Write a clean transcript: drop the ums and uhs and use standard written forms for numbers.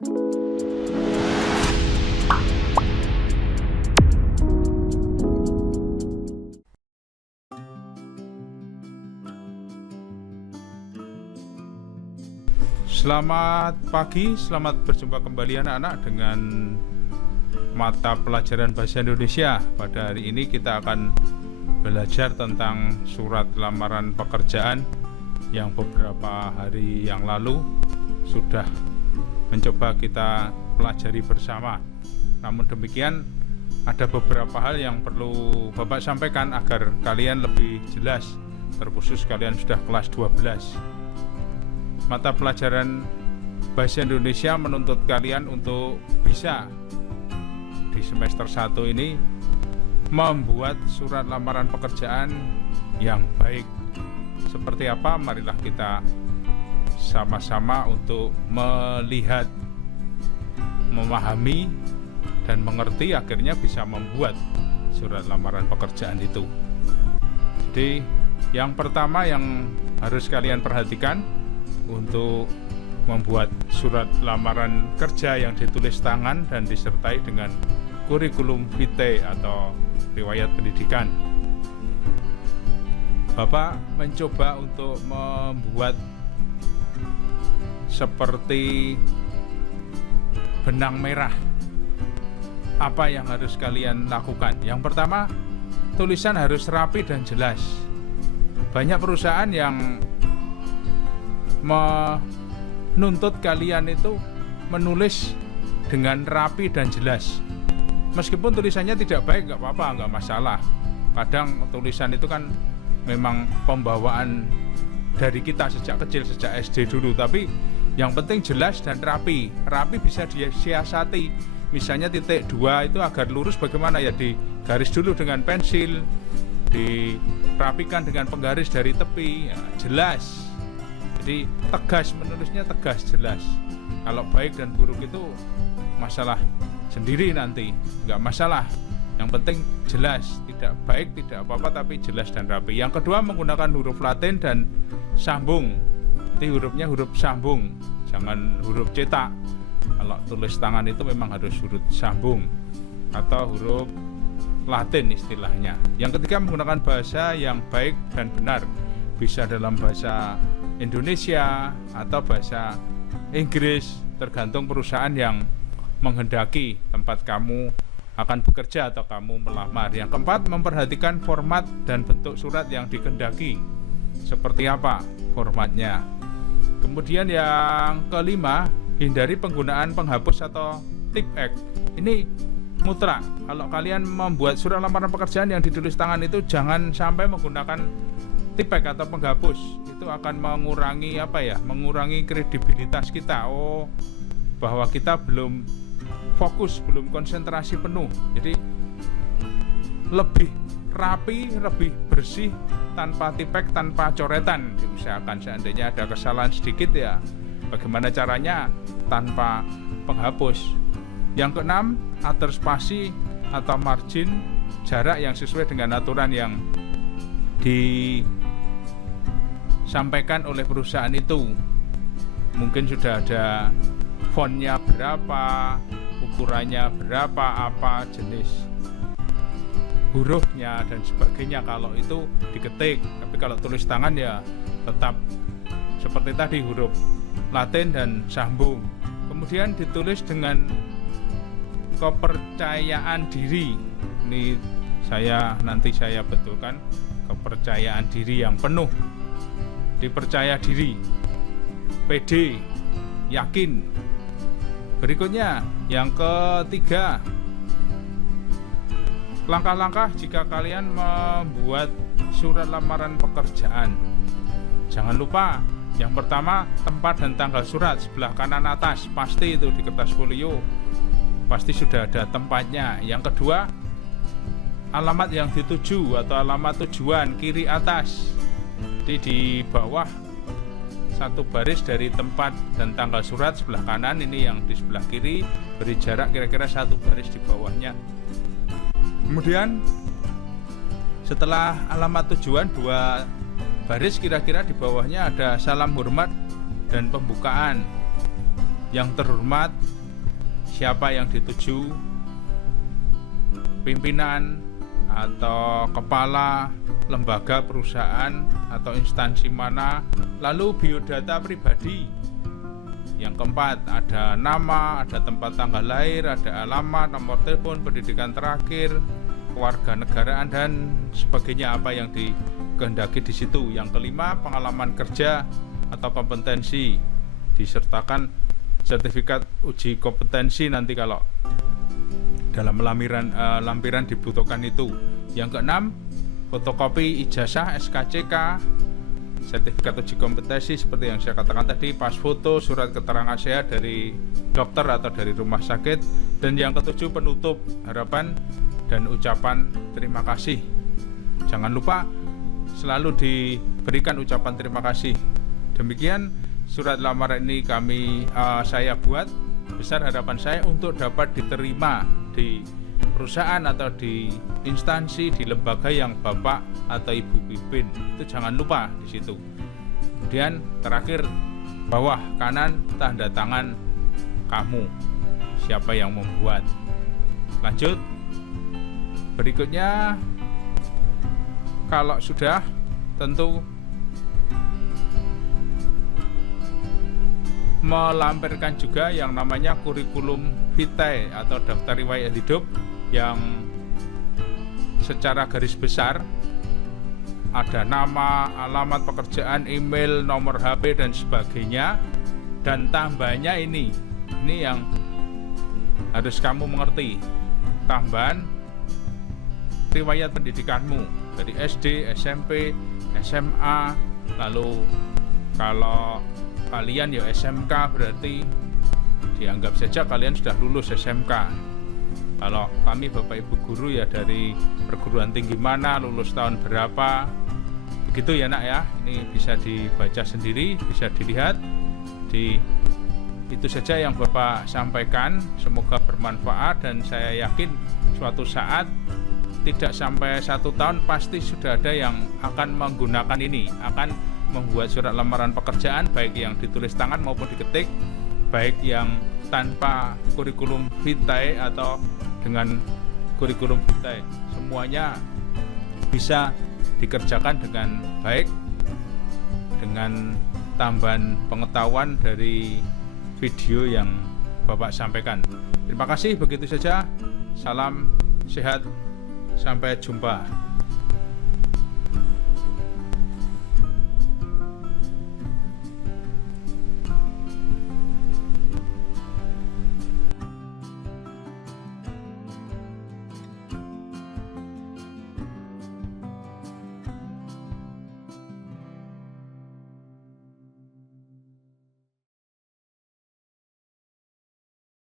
Selamat pagi, selamat berjumpa kembali anak-anak dengan mata pelajaran Bahasa Indonesia. Pada hari ini kita akan belajar tentang surat lamaran pekerjaan yang beberapa hari yang lalu sudah mencoba kita pelajari bersama. Namun demikian, ada beberapa hal yang perlu Bapak sampaikan agar kalian lebih jelas, terkhusus kalian sudah kelas 12. Mata pelajaran Bahasa Indonesia menuntut kalian untuk bisa di semester 1 ini membuat surat lamaran pekerjaan yang baik. Seperti apa? Marilah kita sama-sama untuk melihat, memahami, dan mengerti, akhirnya bisa membuat surat lamaran pekerjaan itu. Jadi yang pertama yang harus kalian perhatikan untuk membuat surat lamaran kerja yang ditulis tangan dan disertai dengan kurikulum vitae atau riwayat pendidikan. Bapak mencoba untuk membuat seperti benang merah apa yang harus kalian lakukan. Yang pertama, tulisan harus rapi dan jelas. Banyak perusahaan yang menuntut kalian itu menulis dengan rapi dan jelas. Meskipun tulisannya tidak baik, nggak apa-apa, nggak masalah. Kadang tulisan itu kan memang pembawaan dari kita sejak kecil, sejak SD dulu. Tapi yang penting jelas dan rapi. Rapi bisa disiasati. Misalnya titik 2 itu agar lurus bagaimana ya, digaris dulu dengan pensil, dirapikan dengan penggaris dari tepi, ya, jelas. Jadi tegas, menulisnya tegas, jelas. Kalau baik dan buruk itu masalah sendiri nanti, nggak masalah. Yang penting jelas, tidak baik, tidak apa-apa, tapi jelas dan rapi. Yang kedua, menggunakan huruf Latin dan sambung. Jadi hurufnya huruf sambung, jangan huruf cetak. Kalau tulis tangan itu memang harus huruf sambung atau huruf Latin istilahnya. Yang ketiga, menggunakan bahasa yang baik dan benar. Bisa dalam bahasa Indonesia atau bahasa Inggris, tergantung perusahaan yang menghendaki tempat kamu akan bekerja atau kamu melamar. Yang keempat, memperhatikan format dan bentuk surat yang dikehendaki. Seperti apa formatnya. Kemudian yang kelima, hindari penggunaan penghapus atau tipek. Ini mutlak. Kalau kalian membuat surat lamaran pekerjaan yang ditulis tangan itu jangan sampai menggunakan tipek atau penghapus. Itu akan mengurangi mengurangi kredibilitas kita. Bahwa kita belum fokus, belum konsentrasi penuh. Jadi lebih rapi, lebih bersih, tanpa tipek, tanpa coretan. Diusahakan seandainya ada kesalahan sedikit ya, bagaimana caranya tanpa penghapus. Yang keenam, atur spasi atau margin, jarak yang sesuai dengan aturan yang disampaikan oleh perusahaan itu. Mungkin sudah ada fontnya berapa, ukurannya berapa, apa jenis hurufnya dan sebagainya. Kalau itu diketik, tapi kalau tulis tangan ya tetap seperti tadi, huruf Latin dan sambung. Kemudian ditulis dengan kepercayaan diri. Ini nanti saya betulkan, kepercayaan diri yang penuh. Dipercaya diri, pede, yakin. Berikutnya, yang ketiga, langkah-langkah jika kalian membuat surat lamaran pekerjaan. Jangan lupa, yang pertama, tempat dan tanggal surat sebelah kanan atas, pasti itu di kertas folio, pasti sudah ada tempatnya. Yang kedua, alamat yang dituju atau alamat tujuan kiri atas. Jadi di bawah satu baris dari tempat dan tanggal surat sebelah kanan, ini yang di sebelah kiri, beri jarak kira-kira satu baris di bawahnya. Kemudian setelah alamat tujuan, dua baris kira-kira di bawahnya ada salam hormat dan pembukaan. Yang terhormat, siapa yang dituju, pimpinan atau kepala lembaga perusahaan atau instansi mana, lalu biodata pribadi. Yang keempat, ada nama, ada tempat tanggal lahir, ada alamat, nomor telepon, pendidikan terakhir, kewarganegaraan dan sebagainya, apa yang dikehendaki di situ. Yang kelima, pengalaman kerja atau kompetensi, disertakan sertifikat uji kompetensi nanti kalau dalam lampiran dibutuhkan itu. Yang keenam, fotokopi ijazah, SKCK, sertifikat uji kompetensi seperti yang saya katakan tadi, pas foto, surat keterangan sehat dari dokter atau dari rumah sakit. Dan yang ketujuh, penutup harapan dan ucapan terima kasih. Jangan lupa selalu diberikan ucapan terima kasih. Demikian surat lamaran ini saya buat. Besar harapan saya untuk dapat diterima di perusahaan atau di instansi, di lembaga yang Bapak atau Ibu pimpin. Itu jangan lupa di situ. Kemudian terakhir, bawah kanan tanda tangan kamu, siapa yang membuat. Lanjut. Berikutnya, kalau sudah, tentu melampirkan juga yang namanya kurikulum vitae atau daftar riwayat hidup, yang secara garis besar ada nama, alamat pekerjaan, email, nomor HP dan sebagainya. Dan tambahnya ini yang harus kamu mengerti, tambahan riwayat pendidikanmu dari SD, SMP, SMA, lalu kalau kalian ya SMK, berarti dianggap saja kalian sudah lulus SMK. Kalau kami Bapak Ibu guru ya dari perguruan tinggi mana, lulus tahun berapa, begitu ya nak ya. Ini bisa dibaca sendiri, bisa dilihat. Itu saja yang Bapak sampaikan, semoga bermanfaat. Dan saya yakin suatu saat, tidak sampai 1 tahun, pasti sudah ada yang akan menggunakan ini, akan membuat surat lamaran pekerjaan, baik yang ditulis tangan maupun diketik, baik yang tanpa kurikulum vitae atau dengan kurikulum vitae. Semuanya bisa dikerjakan dengan baik, dengan tambahan pengetahuan dari video yang Bapak sampaikan. Terima kasih, begitu saja. Salam sehat, sampai jumpa.